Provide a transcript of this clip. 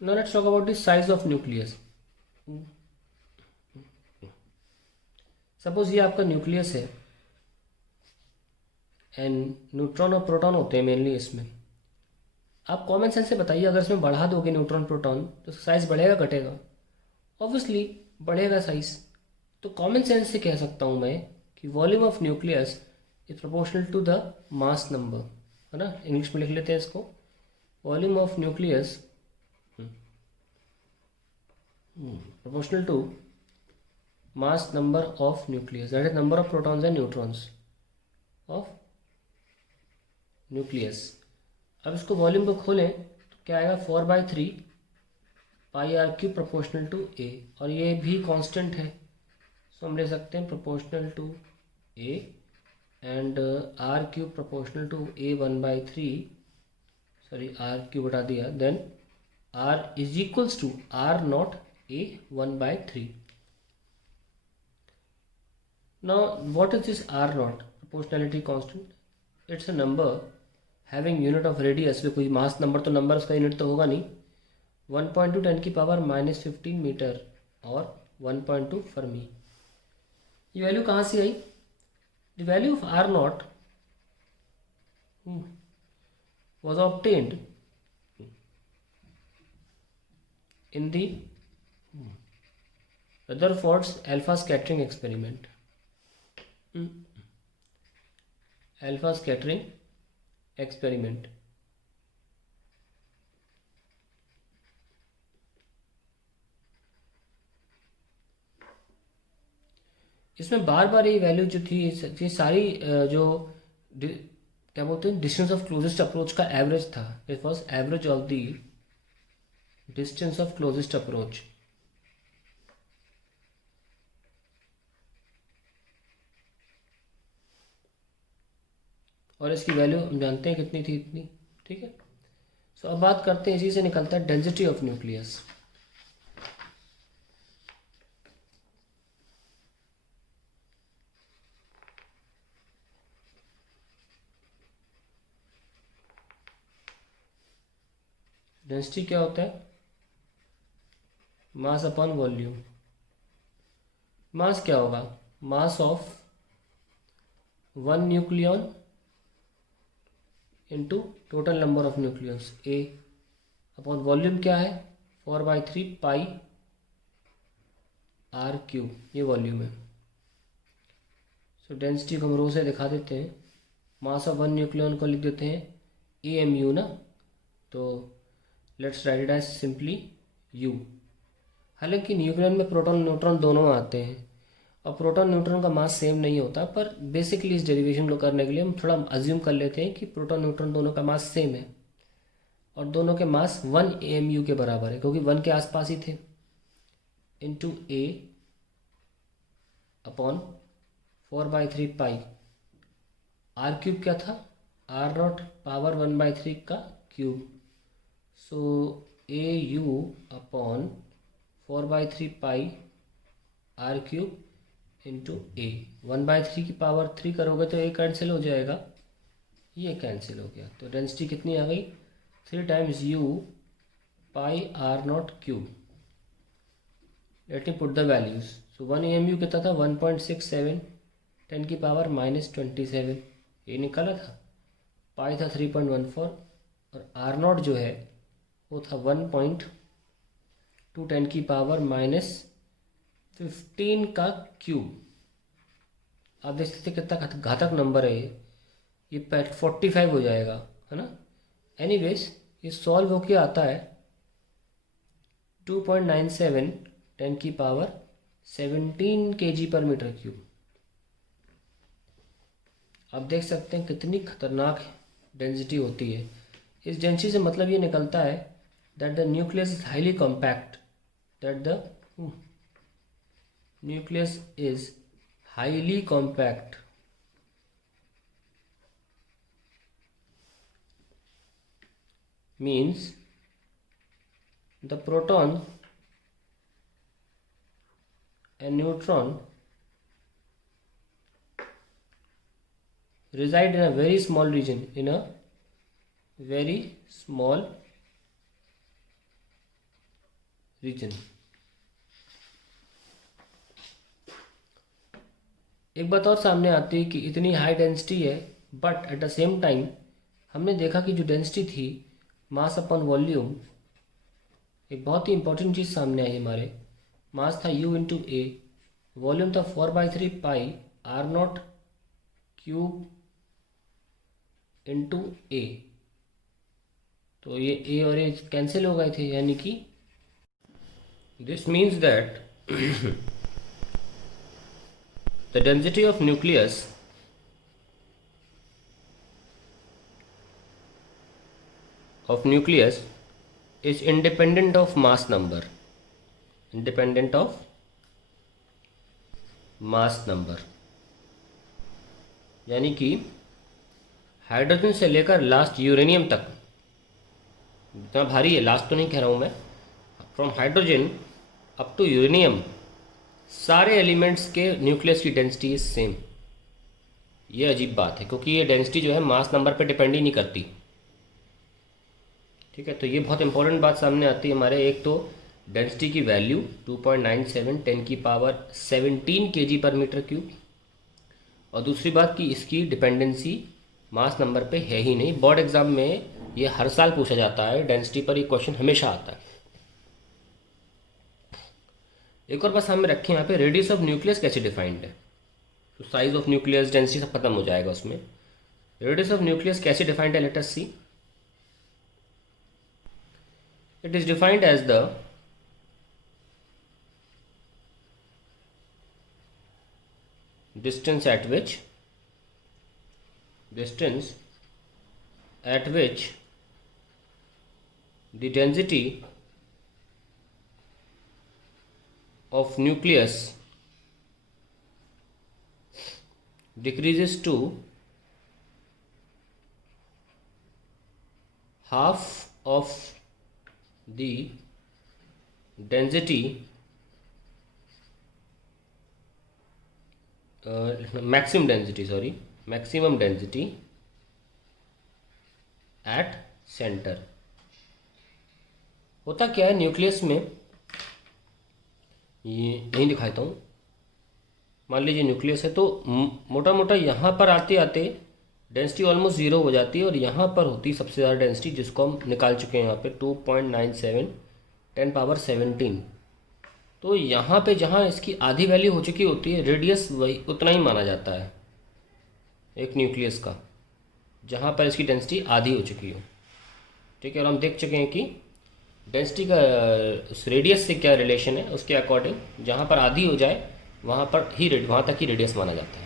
Now let's talk about the size of nucleus. Suppose ये आपका nucleus है and neutron और प्रोटॉन होते हैं मेनली इसमें. आप कॉमन सेंस से बताइए, अगर इसमें बढ़ा दोगे न्यूट्रॉन प्रोटॉन तो साइज बढ़ेगा घटेगा? ऑब्वियसली बढ़ेगा साइज. तो कॉमन सेंस से कह सकता हूँ मैं कि volume of nucleus is proportional to the mass number, है ना. इंग्लिश में लिख लेते हैं इसको. Volume of nucleus proportional to mass number of nucleus, that is number of protons and neutrons of nucleus. अब इसको वॉल्यूम को खोलें तो क्या आएगा? 4/3 pi r cube proportional to ए, और ये भी कांस्टेंट है, सो हम ले सकते हैं proportional to A and R cube proportional to A 1/3, sorry R cube हटा दिया, then R is equals to R nought a 1/3. Now what is this r naught? Proportionality constant. It's a number having unit of radius. वे कोई mass number तो number उसका unit तो होगा नहीं. 1.2 10⁻⁻15 metre और 1.2 Fermi. ये वैल्यू कहाँ से आई? The value of r naught was obtained in the Rutherford's alpha scattering experiment. Alpha scattering experiment. इसमें बार बार ये वैल्यू जो थी, ये सारी जो क्या बोलते हैं डिस्टेंस ऑफ क्लोजेस्ट अप्रोच का एवरेज था. It was average of the distance of closest approach. और इसकी वैल्यू हम जानते हैं कितनी थी, इतनी. ठीक है. सो अब बात करते हैं, इसी से निकलता है डेंसिटी ऑफ न्यूक्लियस. डेंसिटी क्या होता है? Mass upon volume. मास क्या होगा? Mass of one nucleon into total number of nucleus A upon volume क्या है? 4/3 पाई आर क्यूब. ये वॉल्यूम है. सो डेंसिटी को हम रो से दिखा देते हैं. मास ऑफ वन न्यूक्लियन को लिख देते हैं ए एम यू ना. तो let's write it as simply U. हालांकि न्यूक्लियन में प्रोटॉन न्यूट्रॉन दोनों आते हैं और प्रोटॉन न्यूट्रॉन का मास सेम नहीं होता, पर बेसिकली इस डेरिवेशन को करने के लिए हम थोड़ा अज्यूम कर लेते हैं कि प्रोटॉन न्यूट्रॉन दोनों का मास सेम है और दोनों के मास 1 AMU के बराबर है, क्योंकि 1 के आसपास ही थे. Into a upon 4/3 pi r cube क्या था? आर नॉट पावर 1/3 का cube. So a you upon 4/3 pi r cube into a. 1/3 की पावर 3 करोगे तो ए कैंसिल हो जाएगा, ये कैंसिल हो गया. तो डेंसिटी कितनी आ गई? 3 times U pi R nought cube. Let me put the values. So 1 AMU कितना था? 1.67 10⁻⁻27. ये निकाला था. पाई था 3.14 और आर नॉट जो है वो था 1.2 10⁻⁻15 का क्यूब. आप देख सकते कितना घातक नंबर है ये 45 हो जाएगा, है ना. एनीवेज ये सॉल्व होके आता है 2.97 10⁻17 kg/m³. आप देख सकते हैं कितनी खतरनाक डेंसिटी होती है. इस डेंसिटी से मतलब ये निकलता है that the nucleus is highly compact, that the nucleus is highly compact. Means the proton and neutron reside in a very small region, in a very small region. एक बात और सामने आती है कि इतनी हाई डेंसिटी है, but at the same time हमने देखा कि जो डेंसिटी थी मास अपॉन वॉल्यूम, एक बहुत ही इंपॉर्टेंट चीज़ सामने आई हमारे, मास था u इंटू ए, वॉल्यूम था 4/3 pi R nought cube into ए। तो ये ए और ए कैंसिल हो गए थे, यानी कि this means that the density of nucleus is independent of mass number, independent of mass number। यानी कि हाइड्रोजन से लेकर लास्ट यूरेनियम तक जितना भारी है, लास्ट तो नहीं कह रहा हूँ मैं, from hydrogen up to uranium सारे एलिमेंट्स के न्यूक्लियस की डेंसिटी इज सेम। ये अजीब बात है, क्योंकि ये डेंसिटी जो है मास नंबर पे डिपेंड ही नहीं करती। ठीक है, तो ये बहुत इंपॉर्टेंट बात सामने आती है हमारे। एक तो डेंसिटी की वैल्यू 2.97 10⁻17 kg पर मीटर क्यूब, और दूसरी बात कि इसकी डिपेंडेंसी मास नंबर पे है ही नहीं। बोर्ड एग्जाम में ये हर साल पूछा जाता है, डेंसिटी पर ये क्वेश्चन हमेशा आता है। एक और बात सामने रखें यहाँ पे, रेडियस ऑफ न्यूक्लियस कैसे डिफाइंड है। तो साइज ऑफ न्यूक्लियस, डेंसिटी सब खत्म हो जाएगा उसमें। रेडियस ऑफ न्यूक्लियस कैसे डिफाइंड है, let us see. It is defined as the distance at which the density of nucleus decreases to half of the density maximum density at center। होता क्या है न्यूक्लियस में, ये यहीं दिखाता हूँ। मान लीजिए न्यूक्लियस है, तो मोटा मोटा यहाँ पर आते आते डेंसिटी ऑलमोस्ट ज़ीरो हो जाती है, और यहाँ पर होती है सबसे ज़्यादा डेंसिटी, जिसको हम निकाल चुके हैं यहाँ पे 2.97 10⁻17। तो यहाँ पे जहाँ इसकी आधी वैल्यू हो चुकी होती है, रेडियस वही उतना ही माना जाता है एक न्यूक्लियस का, जहाँ पर इसकी डेंसिटी आधी हो चुकी हो। ठीक है, और हम देख चुके हैं कि डेंसिटी का उस रेडियस से क्या रिलेशन है, उसके अकॉर्डिंग जहाँ पर आधी हो जाए वहाँ तक ही रेडियस माना जाता है।